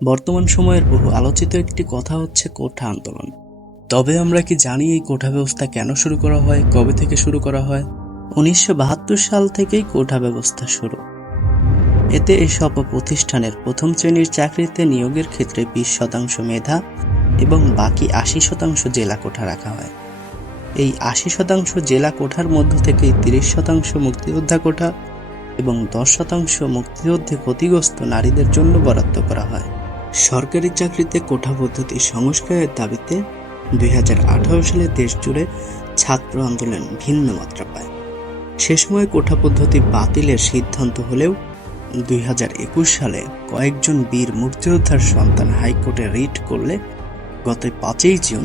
বর্তমান সময়ের বহু আলোচিত একটি কথা হচ্ছে কোঠা আন্দোলন। তবে আমরা কি জানি এই কোঠা ব্যবস্থা কেন শুরু করা হয়, কবে থেকে শুরু করা হয়? 1972 সাল থেকেই কোঠা ব্যবস্থা শুরু। এতে এসব প্রতিষ্ঠানের প্রথম শ্রেণীর চাকরিতে নিয়োগের ক্ষেত্রে 20% মেধা এবং বাকি 80% জেলা কোঠা রাখা হয়। এই 80% জেলা কোঠার মধ্য থেকেই 30% মুক্তিযোদ্ধা কোঠা এবং 10% মুক্তিযুদ্ধে ক্ষতিগ্রস্ত নারীদের জন্য বরাদ্দ করা হয়। সরকারি চাকরিতে কোঠা পদ্ধতি সংস্কারের দাবিতে 2018 সালে দেশজুড়ে ছাত্র আন্দোলন ভিন্ন মাত্রা পায়। সে সময় কোঠা পদ্ধতি বাতিলের সিদ্ধান্ত হলেও 2021 সালে কয়েকজন বীর মুক্তিযোদ্ধার সন্তান হাইকোর্টে রিট করলে গত 5 জুন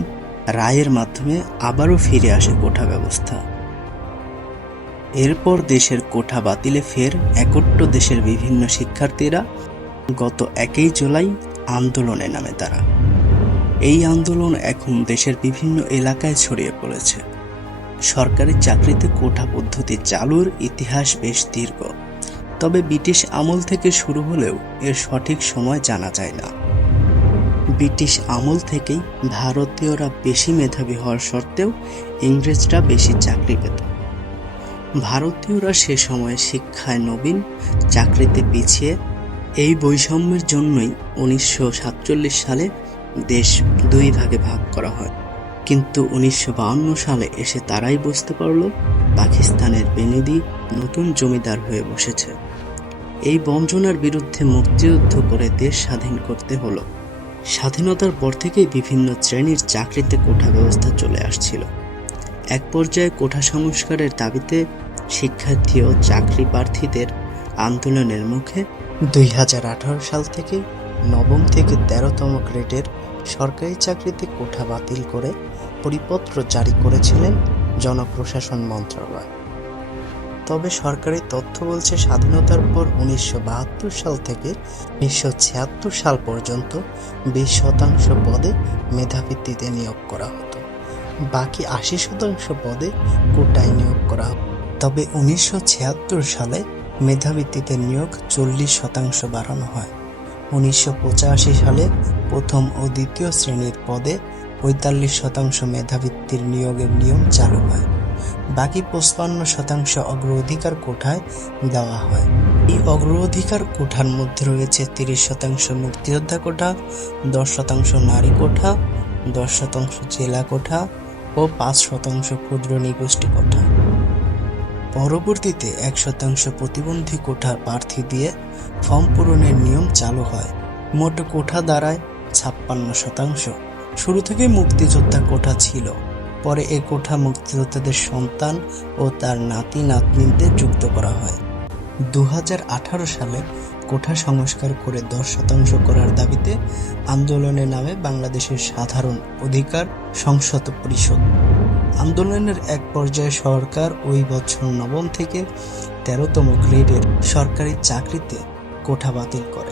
রায়ের মাধ্যমে আবারও ফিরে আসে কোঠা ব্যবস্থা। এরপর দেশের কোঠা বাতিলে ফের একট্ট দেশের বিভিন্ন শিক্ষার্থীরা গত 1 জুলাই আন্দোলনে নামে তারা। এই আন্দোলন এখন দেশের বিভিন্ন এলাকায় ছড়িয়ে পড়েছে। সরকারি চাকরিতে কোঠা পদ্ধতি চালুর ইতিহাস বেশ দীর্ঘ, তবে ব্রিটিশ আমল থেকে শুরু হলেও এর সঠিক সময় জানা যায় না। ব্রিটিশ আমল থেকেই ভারতীয়রা বেশি মেধাবী হওয়ার সত্ত্বেও ইংরেজরা বেশি চাকরি পেত। ভারতীয়রা সে সময় শিক্ষায় নবীন, চাকরিতে পিছিয়ে। এই বৈষম্যের জন্যই 1947 সালে দেশ 2 ভাগে ভাগ করা হয়। কিন্তু 1952 সালে এসে তারাই বুঝতে পারল পাকিস্তানের বেনিদি নতুন জমিদার হয়ে বসেছে। এই বঞ্চনার বিরুদ্ধে মুক্তিযুদ্ধ করে দেশ স্বাধীন করতে হলো। স্বাধীনতার পর থেকেই বিভিন্ন শ্রেণীর চাকরিতে কোঠা ব্যবস্থা চলে আসছিল। এক পর্যায়ে কোঠা সংস্কারের দাবিতে শিক্ষার্থী ও চাকরি প্রার্থীদের আন্দোলনের মুখে 2018 সাল থেকে 9ম থেকে 13তম গ্রেডের সরকারি চাকরিতে কোঠা বাতিল করে পরিপত্র জারি করেছিলেন জনপ্রশাসন মন্ত্রণালয়। তবে সরকারি তথ্য বলছে স্বাধীনতার পর 1972 সাল থেকে 1976 সাল পর্যন্ত 20% পদে মেধাভিত্তিতে নিয়োগ করা হতো, বাকি 80% পদে কোটায় নিয়োগ করা হতো। তবে 1976 সালে মেধাভিত্তিতে নিয়োগ 40% বাড়ানো হয়। 1985 সালে প্রথম ও দ্বিতীয় শ্রেণীর পদে 45% মেধাভিত্তির নিয়োগের নিয়ম চালু হয়। বাকি 55% অগ্রাধিকার কোঠায় দেওয়া হয়। এই অগ্রাধিকার কোঠার মধ্যে রয়েছে 30% মুক্তিযোদ্ধা কোঠা, 10% নারী কোঠা, 10% জেলা কোঠা ও 5% ক্ষুদ্র নৃগোষ্ঠী কোঠা। পরবর্তীতে 1% প্রতিবন্ধী কোঠা প্রার্থী দিয়ে ফর্ম পূরণের নিয়ম চালু হয়। মোট কোঠা দাঁড়ায় 56%। শুরু থেকেই মুক্তিযোদ্ধা কোঠা ছিল, পরে এ কোঠা মুক্তিযোদ্ধাদের সন্তান ও তার নাতি নাতনিদের যুক্ত করা হয়। 2018 সালে কোঠা সংস্কার করে 10% করার দাবিতে আন্দোলনে নামে বাংলাদেশের সাধারণ অধিকার সংসদ পরিষদ। আন্দোলনের এক পর্যায়ে সরকার ওই বছর 9ম থেকে 13তম গ্রেডের সরকারি চাকরিতে কোঠা বাতিল করে।